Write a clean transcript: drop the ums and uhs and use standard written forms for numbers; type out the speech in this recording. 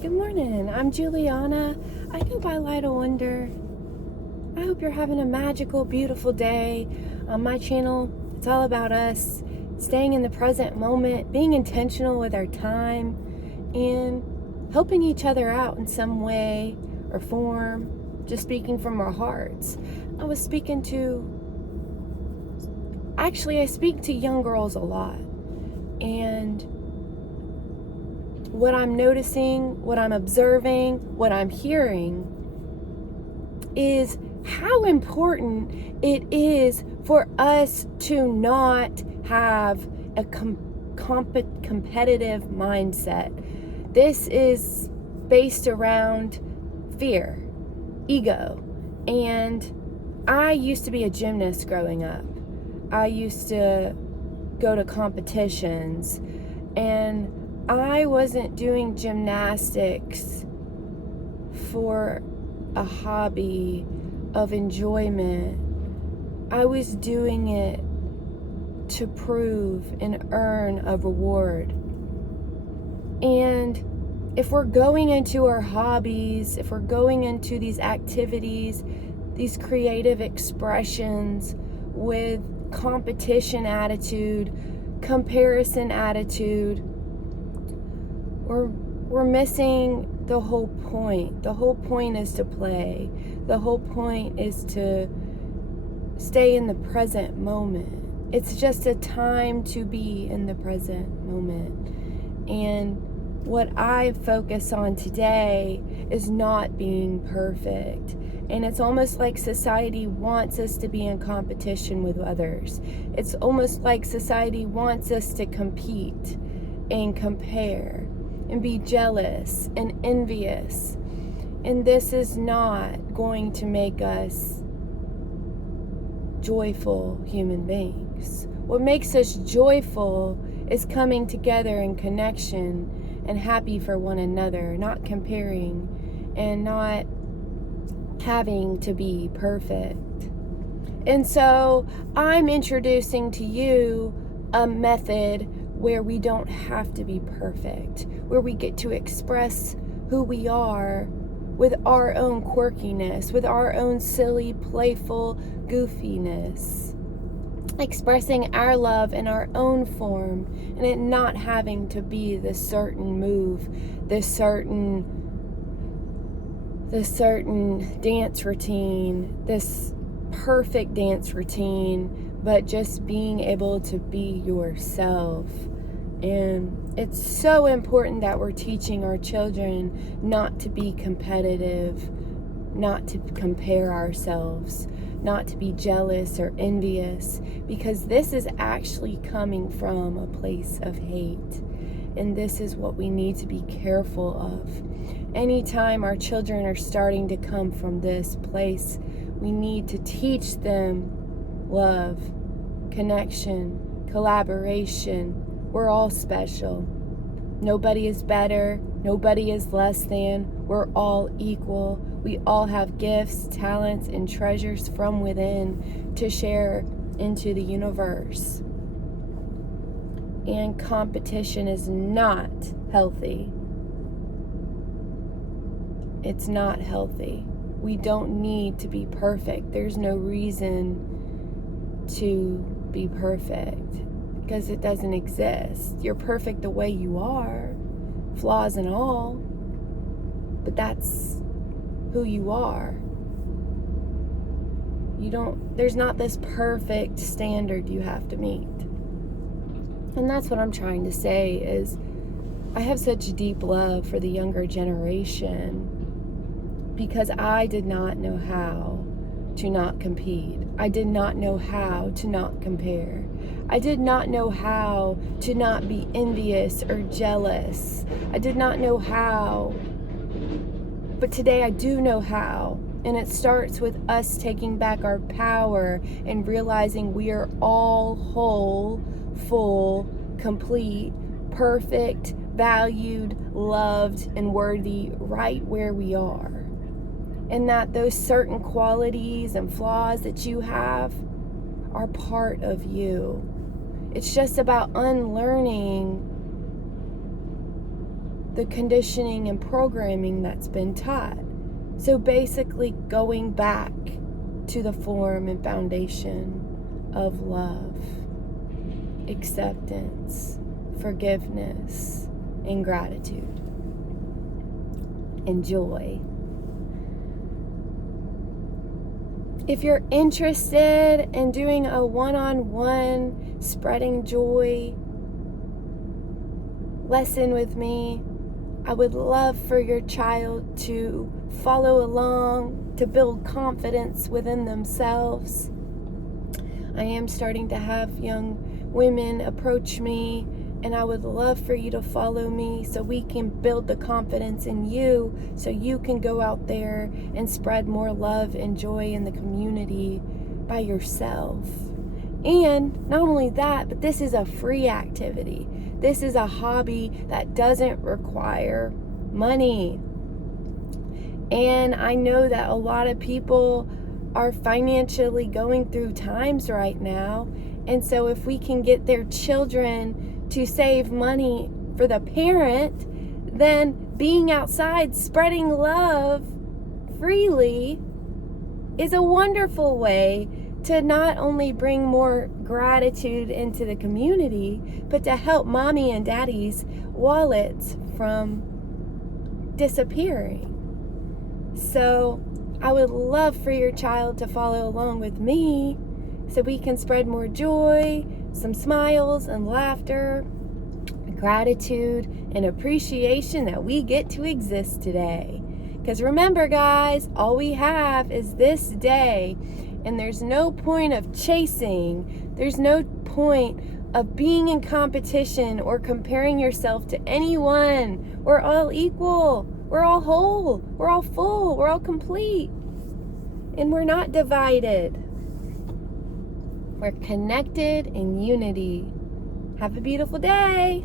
Good morning. I'm Juliana. I go by Light of Wonder. I hope you're having a magical, beautiful day. On my channel, it's all about us staying in the present moment, being intentional with our time, and helping each other out in some way or form, just speaking from our hearts. I speak to young girls a lot. And what I'm noticing, what I'm observing, what I'm hearing is how important it is for us to not have a competitive mindset. This is based around fear, ego, and I used to be a gymnast growing up. I used to go to competitions, and I wasn't doing gymnastics for a hobby of enjoyment. I was doing it to prove and earn a reward. And if we're going into our hobbies, if we're going into these activities, these creative expressions with competition attitude, comparison attitude, we're missing the whole point. The whole point is to play. The whole point is to stay in the present moment. It's just a time to be in the present moment. And what I focus on today is not being perfect. And it's almost like society wants us to be in competition with others. It's almost like society wants us to compete and compare and be jealous and envious. And this is not going to make us joyful human beings. What makes us joyful is coming together in connection and happy for one another, not comparing and not having to be perfect. And so I'm introducing to you a method where we don't have to be perfect, where we get to express who we are with our own quirkiness, with our own silly, playful goofiness, expressing our love in our own form, and it not having to be this certain move, this certain dance routine, this perfect dance routine, but just being able to be yourself. And it's so important that we're teaching our children not to be competitive, not to compare ourselves, not to be jealous or envious, because this is actually coming from a place of hate. And this is what we need to be careful of. Anytime our children are starting to come from this place, we need to teach them love, connection, collaboration. We're all special. Nobody is better. Nobody is less than. We're all equal. We all have gifts, talents, and treasures from within to share into the universe. And competition is not healthy. It's not healthy. We don't need to be perfect. There's no reason to be perfect because it doesn't exist. You're perfect the way you are, flaws and all, but that's who you are. There's not this perfect standard you have to meet. And that's what I'm trying to say is I have such deep love for the younger generation because I did not know how to not compete. I did not know how to not compare. I did not know how to not be envious or jealous. I did not know how, but today I do know how. And it starts with us taking back our power and realizing we are all whole, full, complete, perfect, valued, loved, and worthy right where we are. And that those certain qualities and flaws that you have are part of you. It's just about unlearning the conditioning and programming that's been taught. So basically going back to the form and foundation of love, acceptance, forgiveness, and gratitude, and joy. If you're interested in doing a one-on-one spreading joy lesson with me, I would love for your child to follow along, to build confidence within themselves. I am starting to have young women approach me, and I would love for you to follow me so we can build the confidence in you so you can go out there and spread more love and joy in the community by yourself. And not only that, but this is a free activity. This is a hobby that doesn't require money. And I know that a lot of people are financially going through times right now. And so if we can get their children to save money for the parent, then being outside spreading love freely is a wonderful way to not only bring more gratitude into the community, but to help mommy and daddy's wallets from disappearing. So I would love for your child to follow along with me so we can spread more joy, some smiles and laughter, gratitude and appreciation that we get to exist today. Because remember, guys, all we have is this day, and there's no point of chasing, there's no point of being in competition or comparing yourself to anyone. We're all equal, we're all whole, we're all full, we're all complete, and we're not divided. We're connected in unity. Have a beautiful day.